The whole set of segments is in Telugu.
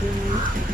Bye.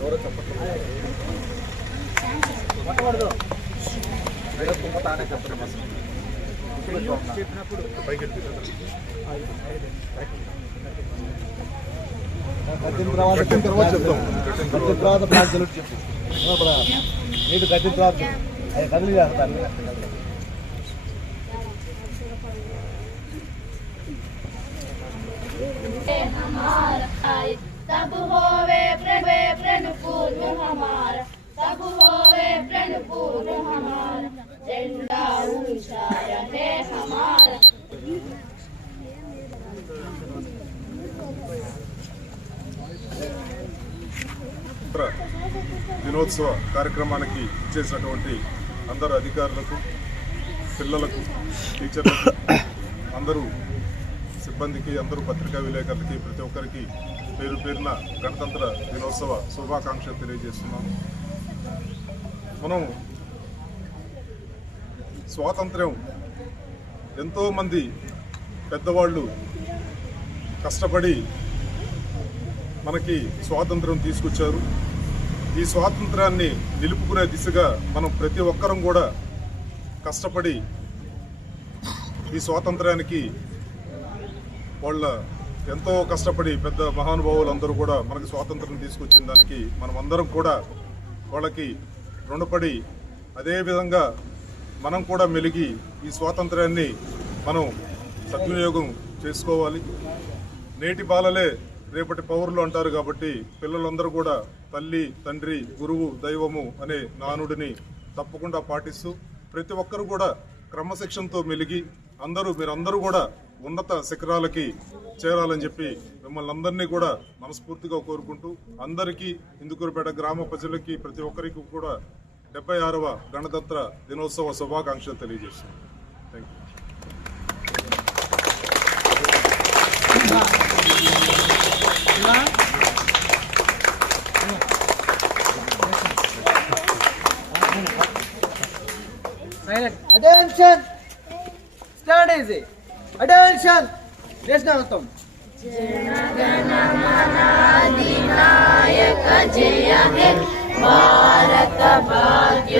ఎవరో చెప్పట్లేదు కొట్టకూడదు మీరు కుంపతానే చెప్పండి మస్తు చెప్పినప్పుడు కట్టిన తర్వాత కట్టిన తర్వాత చెప్తాం కట్టిన తర్వాత ప్లాన్ చెల్లి చెప్పు నీకు కట్టిన తర్వాత చెప్పు. అది కదిలి చేస్తాను तब होवे చిత్ర దినోత్సవ కార్యక్రమానికి ఇచ్చేసినటువంటి అందరు అధికారులకు పిల్లలకు టీచర్లకు అందరూ సిబ్బందికి అందరూ పత్రికా విలేకరులకి ప్రతి ఒక్కరికి పేరు పేరున గణతంత్ర దినోత్సవ శుభాకాంక్షలు తెలియజేస్తున్నాం. మనం స్వాతంత్ర్యం ఎంతోమంది పెద్దవాళ్ళు కష్టపడి మనకి స్వాతంత్రం తీసుకొచ్చారు. ఈ స్వాతంత్రాన్ని నిలుపుకునే దిశగా మనం ప్రతి ఒక్కరం కూడా కష్టపడి ఈ స్వాతంత్రానికి వాళ్ళ ఎంతో కష్టపడి పెద్ద మహానుభావులు అందరూ కూడా మనకి స్వాతంత్రం తీసుకొచ్చిన దానికి మనం అందరం కూడా వాళ్ళకి రుణపడి అదేవిధంగా మనం కూడా మెలిగి ఈ స్వాతంత్రాన్ని మనం సద్వినియోగం చేసుకోవాలి. నేటి బాలలే రేపటి పౌరులు అంటారు కాబట్టి పిల్లలందరూ కూడా తల్లి తండ్రి గురువు దైవము అనే నానుడిని తప్పకుండా పాటిస్తూ ప్రతి ఒక్కరు కూడా క్రమశిక్షణతో మెలిగి అందరూ మీరందరూ కూడా ఉన్నత శిఖరాలకి చేరాలని చెప్పి మిమ్మల్ని అందరినీ కూడా మనస్ఫూర్తిగా కోరుకుంటూ అందరికీ ఇందుకూరుపేట గ్రామ ప్రజలకి ప్రతి ఒక్కరికి కూడా డెబ్బై ఆరవ గణతంత్ర దినోత్సవ శుభాకాంక్షలు తెలియజేస్తున్నాను thank you Attention! Stand easy. Attention! Krishna Uttam. जनगणमनाधिनायक जय हे भारत भाग्य